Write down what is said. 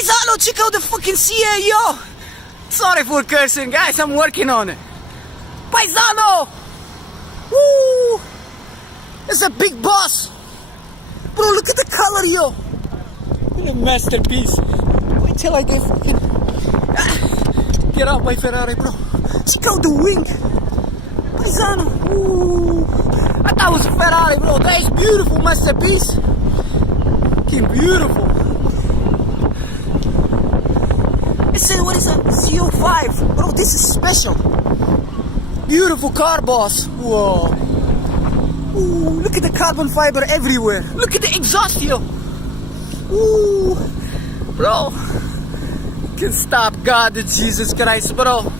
Paisano, check out the fucking CA, yo! Sorry for cursing, guys, I'm working on it. Paisano! Woo! It's a big boss! Bro, look at the color, yo! What a masterpiece. Wait till I get fucking... Get out my Ferrari, bro. Check out the wing! Paisano! Woo! I thought it was a Ferrari, bro. That is beautiful masterpiece. Fucking beautiful. It said, what is that? CO5. Bro, this is special. Beautiful car, boss. Whoa. Ooh, look at the carbon fiber everywhere. Look at the exhaust, yo. Ooh. Bro. Can stop God, Jesus Christ, bro.